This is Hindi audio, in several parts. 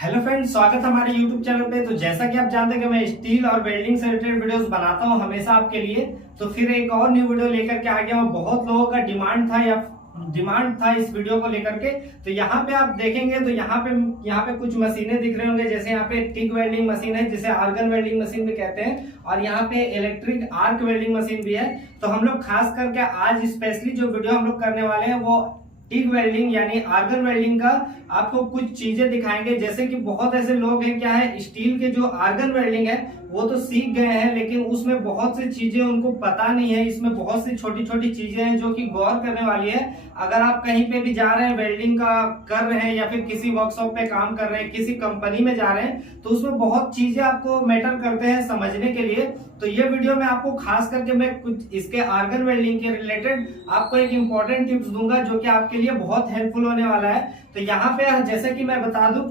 हेलो फ्रेंड्स, स्वागत है हमारे यूट्यूब चैनल पे। तो जैसा कि आप जानते हैं कि मैं स्टील और वेल्डिंग से रिलेटेड वीडियोस बनाता हूं हमेशा आपके लिए। तो फिर एक और न्यू वीडियो लेकर के आ गया हूं। बहुत लोगों का डिमांड था इस वीडियो को लेकर के। तो यहाँ पे आप देखेंगे तो यहाँ पे कुछ मशीनें दिख रहे होंगे। जैसे यहाँ पे टिक वेल्डिंग मशीन है, जिसे आर्गन वेल्डिंग मशीन भी कहते हैं, और यहाँ पे इलेक्ट्रिक आर्क वेल्डिंग मशीन भी है। तो हम लोग खास करके आज स्पेशली जो वीडियो हम लोग करने वाले हैं वो टिक वेल्डिंग यानी आर्गन वेल्डिंग का आपको कुछ चीजें दिखाएंगे। जैसे कि बहुत ऐसे लोग हैं, क्या है, स्टील के जो आर्गन वेल्डिंग है वो तो सीख गए हैं, लेकिन उसमें बहुत सी चीजें उनको पता नहीं है। इसमें बहुत सी छोटी छोटी चीजें हैं जो कि गौर करने वाली है। अगर आप कहीं पे भी जा रहे हैं, वेल्डिंग का कर रहे हैं, या फिर किसी वर्कशॉप पे काम कर रहे हैं, किसी कंपनी में जा रहे हैं, तो उसमें बहुत चीजें आपको मैटर करते हैं समझने के लिए। तो ये वीडियो में आपको खास करके मैं कुछ इसके आर्गन वेल्डिंग के रिलेटेड आपको एक इंपॉर्टेंट टिप्स दूंगा जो कि आपके लिए बहुत हेल्पफुल होने वाला है। तो यहाँ पे जैसे कि मैं बता दूं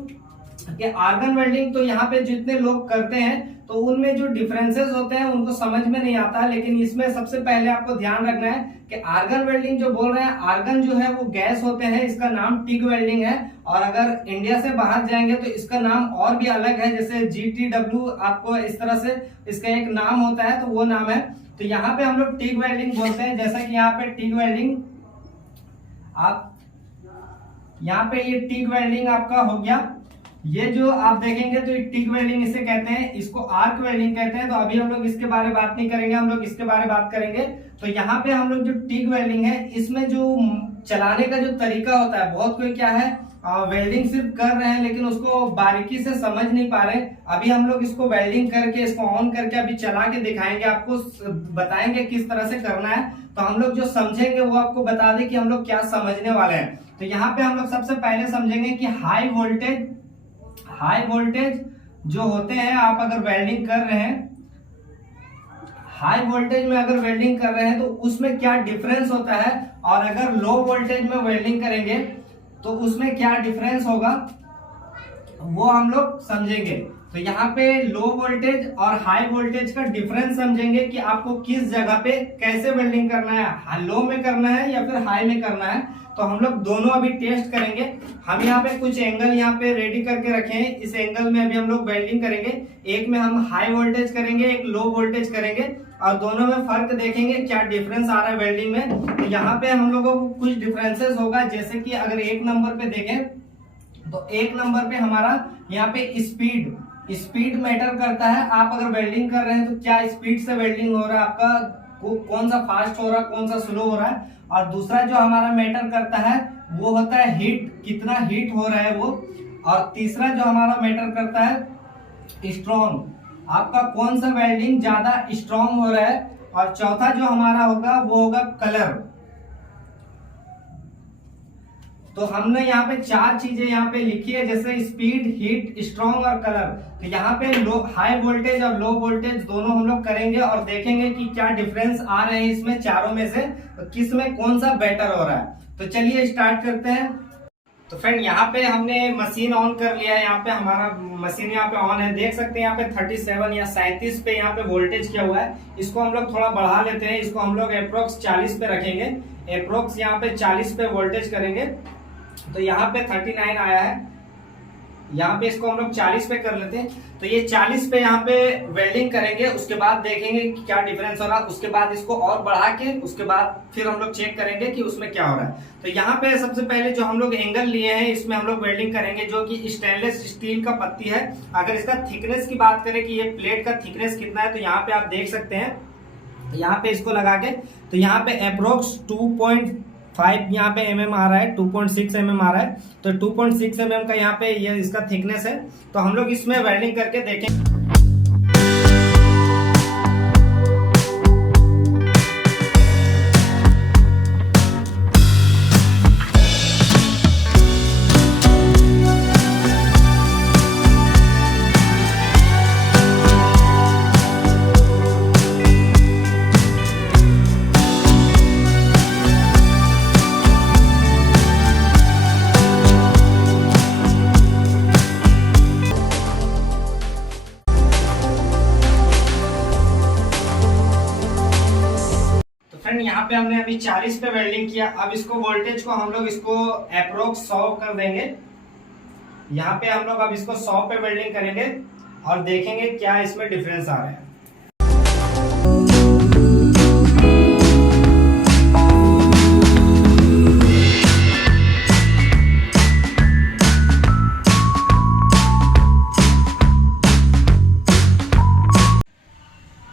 कि आर्गन वेल्डिंग तो यहाँ पे जितने लोग करते हैं तो उनमें जो डिफरेंसेस होते हैं उनको समझ में नहीं आता। लेकिन इसमें सबसे पहले आपको ध्यान रखना है कि आर्गन वेल्डिंग जो बोल रहे हैं, आर्गन जो है वो गैस होते हैं, इसका नाम टिक वेल्डिंग है। और अगर इंडिया से बाहर जाएंगे तो इसका नाम और भी अलग है, जैसे GTW, आपको इस तरह से इसका एक नाम होता है, तो वो नाम है। तो यहाँ पे हम लोग टिक वेल्डिंग बोलते हैं। जैसा कि यहाँ पे टिक वेल्डिंग, आप यहाँ पे ये टिक वेल्डिंग आपका हो गया। ये जो आप देखेंगे तो ये टिक वेल्डिंग इसे कहते हैं, इसको आर्क वेल्डिंग कहते हैं। तो अभी हम लोग इसके बारे में बात नहीं करेंगे, हम लोग इसके बारे में बात करेंगे। तो यहाँ पे हम लोग जो टिक वेल्डिंग है, इसमें जो चलाने का जो तरीका होता है, बहुत कोई क्या है वेल्डिंग सिर्फ कर रहे हैं लेकिन उसको बारीकी से समझ नहीं पा रहे। अभी हम लोग इसको वेल्डिंग करके, इसको ऑन करके अभी चला के दिखाएंगे, आपको बताएंगे किस तरह से करना है। तो हम लोग जो समझेंगे वो आपको बता दें कि हम लोग क्या समझने वाले हैं। तो यहाँ पे हम लोग सबसे पहले समझेंगे कि हाई वोल्टेज जो होते हैं, आप अगर वेल्डिंग कर रहे हैं, हाई वोल्टेज में अगर वेल्डिंग कर रहे हैं तो उसमें क्या डिफरेंस होता है, और अगर लो वोल्टेज में वेल्डिंग करेंगे तो उसमें क्या डिफरेंस होगा, वो हम लोग समझेंगे। तो यहाँ पे लो वोल्टेज और हाई वोल्टेज का डिफरेंस समझेंगे कि आपको किस जगह पे कैसे वेल्डिंग करना है, लो में करना है या फिर हाई में करना है। तो हम लोग दोनों अभी टेस्ट करेंगे। हम यहाँ पे कुछ एंगल यहाँ पे रेडी करके रखे हैं, इस एंगल में अभी हम लोग वेल्डिंग करेंगे। एक में हम हाई वोल्टेज करेंगे, एक लो वोल्टेज करेंगे, और दोनों में फर्क देखेंगे क्या डिफरेंस आ रहा है वेल्डिंग में। तो यहाँ पे हम लोगों को कुछ डिफरेंसेस होगा। जैसे कि अगर एक नंबर पे देखें तो एक नंबर पे हमारा यहाँ पे स्पीड मैटर करता है। आप अगर वेल्डिंग कर रहे हैं तो क्या स्पीड से वेल्डिंग हो रहा है, आपका कौन सा फास्ट हो रहा है, कौन सा स्लो हो रहा है। और दूसरा जो हमारा मैटर करता है वो होता है हीट, कितना हीट हो रहा है वो। और तीसरा जो हमारा मैटर करता है स्ट्रॉन्ग, आपका कौन सा वेल्डिंग ज्यादा स्ट्रॉन्ग हो रहा है। और चौथा जो हमारा होगा वो होगा कलर। तो हमने यहाँ पे चार चीजें यहाँ पे लिखी है, जैसे स्पीड, हीट, स्ट्रॉन्ग और कलर। तो यहाँ पे हाई वोल्टेज और लो वोल्टेज दोनों हम लोग करेंगे और देखेंगे कि क्या डिफरेंस आ रहे हैं इसमें चारों में से, तो किस में कौन सा बेटर हो रहा है। तो चलिए स्टार्ट करते हैं। तो फ्रेंड यहाँ पे हमने मशीन ऑन कर लिया है। यहाँ पे हमारा मशीन यहाँ पे ऑन है, देख सकते हैं यहाँ पे 37 या 37 पे यहाँ पे वोल्टेज किया हुआ है। इसको हम लोग थोड़ा बढ़ा लेते हैं, इसको हम लोग अप्रोक्स 40 पे रखेंगे। अप्रोक्स यहाँ पे 40 पे वोल्टेज करेंगे। तो यहाँ पे 39 आया है, यहाँ पे इसको हम लोग 40 पे कर लेते हैं। तो ये 40 पे यहाँ पे वेल्डिंग करेंगे, उसके बाद देखेंगे कि क्या डिफरेंस हो रहा है। उसके बाद इसको और बढ़ा के उसके बाद फिर हम लोग चेक करेंगे कि उसमें क्या हो रहा है। तो यहाँ पे सबसे पहले जो हम लोग एंगल लिए हैं, इसमें हम लोग वेल्डिंग करेंगे, जो कि स्टेनलेस स्टील का पत्ती है। अगर इसका थिकनेस की बात करें कि ये प्लेट का थिकनेस कितना है, तो यहाँ पे आप देख सकते हैं। यहाँ पे इसको लगा के, तो यहाँ पे अप्रोक्स 2.5 यहाँ पे mm आ रहा है, 2.6 mm आ रहा है। तो 2.6 mm का यहाँ पे ये इसका थिकनेस है। तो हम लोग इसमें वेल्डिंग करके देखें। यहाँ पे हमने अभी 40 पे वेल्डिंग किया। अब इसको वोल्टेज को हम लोग इसको अप्रोक्स 100 कर देंगे। यहाँ पे हम लोग अब इसको 100 पे वेल्डिंग करेंगे और देखेंगे क्या इसमें डिफरेंस आ रहा है।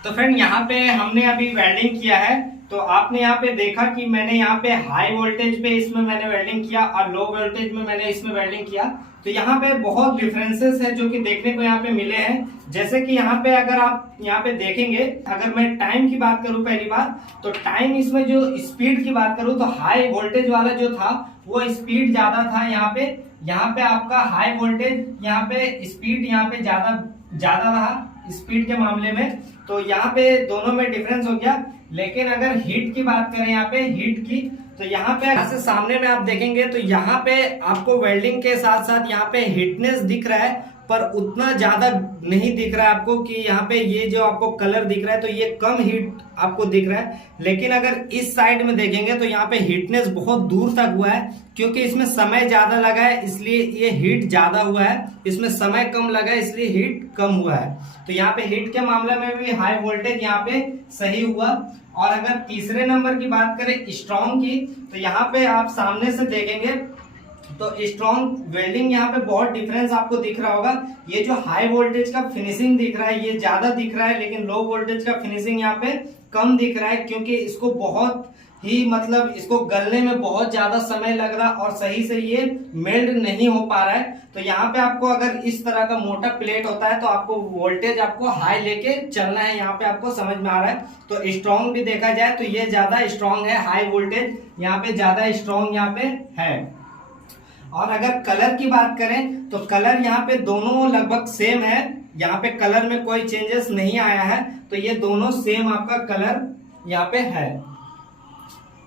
तो फ्रेंड यहाँ पे हमने अभी वेल्डिंग किया है, तो आपने यहाँ पे देखा कि मैंने यहाँ पे हाई वोल्टेज पे इसमें मैंने वेल्डिंग किया और लो वोल्टेज में मैंने इसमें वेल्डिंग किया। तो यहाँ पे बहुत डिफरेंसेस है जो कि देखने को यहाँ पे मिले हैं। जैसे कि यहाँ पे अगर आप यहाँ पे देखेंगे, अगर मैं टाइम की बात करूं पहली बात, तो टाइम इसमें जो स्पीड की बात करूं तो हाई वोल्टेज वाला जो था वो स्पीड ज्यादा था। यहाँ पे आपका हाई वोल्टेज, यहाँ पे स्पीड यहाँ पे ज्यादा रहा स्पीड के मामले में। तो यहाँ पे दोनों में डिफरेंस हो गया। लेकिन अगर हीट की बात करें, यहाँ पे हीट की, तो यहाँ पे यहाँ से सामने में आप देखेंगे तो यहाँ पे आपको वेल्डिंग के साथ साथ यहाँ पे हीटनेस दिख रहा है, पर उतना ज्यादा नहीं दिख रहा है आपको कि यहाँ पे ये जो आपको कलर दिख रहा है तो ये कम हीट आपको दिख रहा है। लेकिन अगर इस साइड में देखेंगे तो यहाँ पे हीटनेस बहुत दूर तक हुआ है, क्योंकि इसमें समय ज्यादा लगा है इसलिए ये हीट ज्यादा हुआ है, इसमें समय कम लगा है इसलिए हीट कम हुआ है। तो यहाँ पे हीट के मामले में भी हाई वोल्टेज यहाँ पे सही हुआ। और अगर तीसरे नंबर की बात करें स्ट्रॉन्ग की, तो यहाँ पे आप सामने से देखेंगे तो स्ट्रॉन्ग वेल्डिंग यहाँ पे बहुत डिफरेंस आपको दिख रहा होगा। ये जो हाई वोल्टेज का फिनिशिंग दिख रहा है ये ज्यादा दिख रहा है, लेकिन लो वोल्टेज का फिनिशिंग यहाँ पे कम दिख रहा है, क्योंकि इसको बहुत ही मतलब इसको गलने में बहुत ज्यादा समय लग रहा और सही से ये मेल्ट नहीं हो पा रहा है। तो यहाँ पे आपको अगर इस तरह का मोटा प्लेट होता है तो आपको वोल्टेज आपको हाई लेके चलना है, यहाँ पे आपको समझ में आ रहा है। तो स्ट्रॉन्ग भी देखा जाए तो ये ज्यादा स्ट्रॉन्ग है, हाई वोल्टेज यहाँ पे ज्यादा स्ट्रॉन्ग यहाँ पे है। और अगर कलर की बात करें तो कलर यहाँ पे दोनों लगभग सेम है, यहाँ पे कलर में कोई चेंजेस नहीं आया है। तो ये दोनों सेम आपका कलर यहाँ पे है।